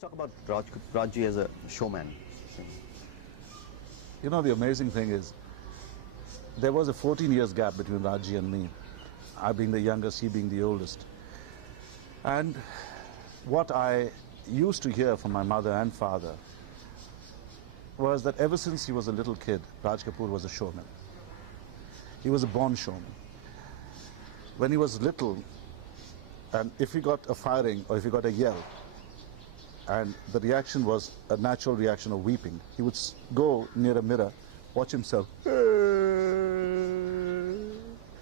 Let's talk about Raj-ji as a showman. You know, the amazing thing is, there was a 14 years gap between Raj-ji and me. I being the youngest, he being the oldest. And what I used to hear from my mother and father was that ever since he was a little kid, Raj Kapoor was a showman. He was a born showman. When he was little, and if he got a firing or if he got a yell, and the reaction was a natural reaction of weeping, he would go near a mirror, watch himself,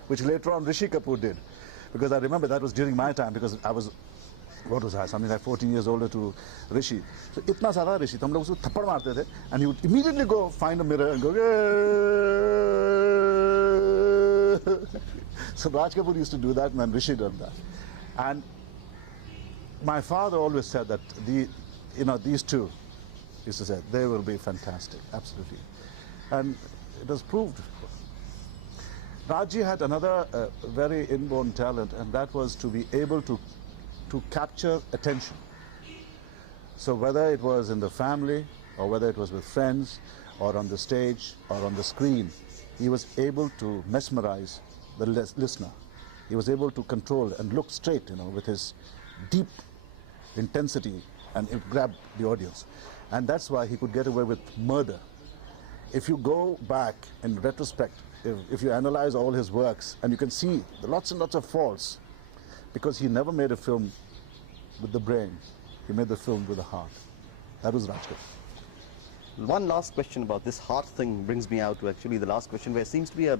which later on Rishi Kapoor did. Because I remember that was during my time, because I was, what was I, something like 14 years older to Rishi. So itna sara Rishi, तो हम लोग उसको थप्पड़ मारते थे, and he would immediately go find a mirror and go, so Raj Kapoor used to do that, and then Rishi did that. And my father always said that these two, used to say, they will be fantastic, absolutely. And it was proved. Raj-ji had another very inborn talent, and that was to be able to capture attention. So whether it was in the family, or whether it was with friends, or on the stage, or on the screen, he was able to mesmerize the listener. He was able to control and look straight, with his deep intensity, and it grabbed the audience. And that's why he could get away with murder. If you go back in retrospect, if you analyze all his works, and you can see lots and lots of faults, because he never made a film with the brain, he made the film with the heart. That was Raj Kapoor. One last question about this heart thing brings me out to actually the last question, where it seems to be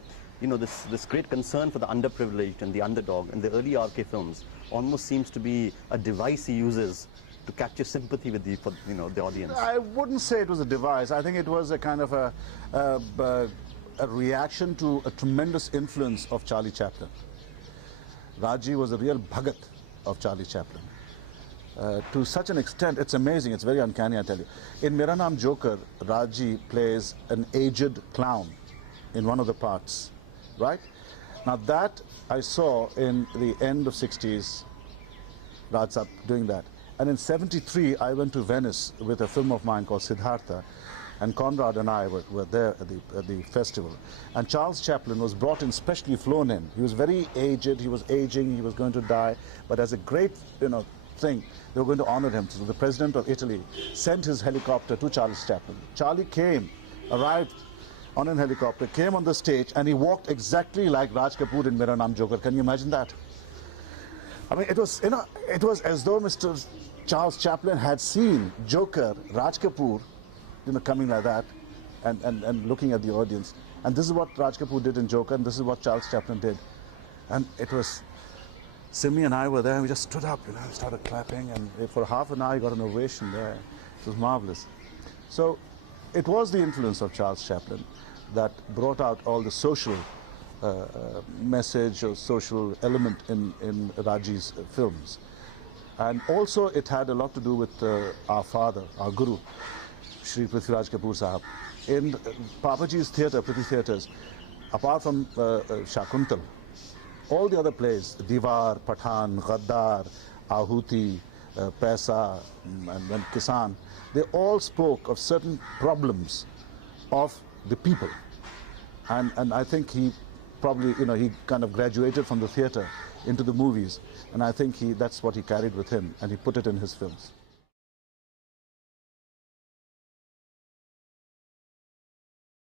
this great concern for the underprivileged and the underdog. In the early RK films, almost seems to be a device he uses to capture sympathy with the audience. I wouldn't say it was a device. I think it was a kind of a reaction to a tremendous influence of Charlie Chaplin. Raj-ji was a real bhagat of Charlie Chaplin. To such an extent, it's amazing, it's very uncanny, I tell you. In Mera Naam Joker, Raj-ji plays an aged clown in one of the parts, right? Now that I saw in the end of 60s, Raj Saab doing that. And in 73, I went to Venice with a film of mine called Siddhartha, and Conrad and I were there at the festival. And Charles Chaplin was brought in, specially flown in. He was very aged, he was aging, he was going to die, but as a great, thing, they were going to honor him. So the president of Italy sent his helicopter to Charles Chaplin. Charlie came, arrived on an helicopter, came on the stage, and he walked exactly like Raj Kapoor in Mera Naam Joker. Can you imagine that? I mean, it was as though Mr. Charles Chaplin had seen Joker, Raj Kapoor, coming like that, and looking at the audience. And this is what Raj Kapoor did in Joker, and this is what Charles Chaplin did. And it was, Simi and I were there, and we just stood up, started clapping, and for half an hour, he got an ovation there. It was marvelous. So it was the influence of Charles Chaplin that brought out all the social message or social element in Raj-ji's films. And also it had a lot to do with our father, our guru, Shri Prithviraj Kapoor Sahab. In Papaji's theatre, Prithvi Theatres, apart from Shakuntal, all the other plays, Diwar, Pathan, Ghaddar, Ahuti, Paisa, and then Kisan, they all spoke of certain problems of the people. And I think he probably, he kind of graduated from the theatre into the movies. And I think that's what he carried with him, and he put it in his films.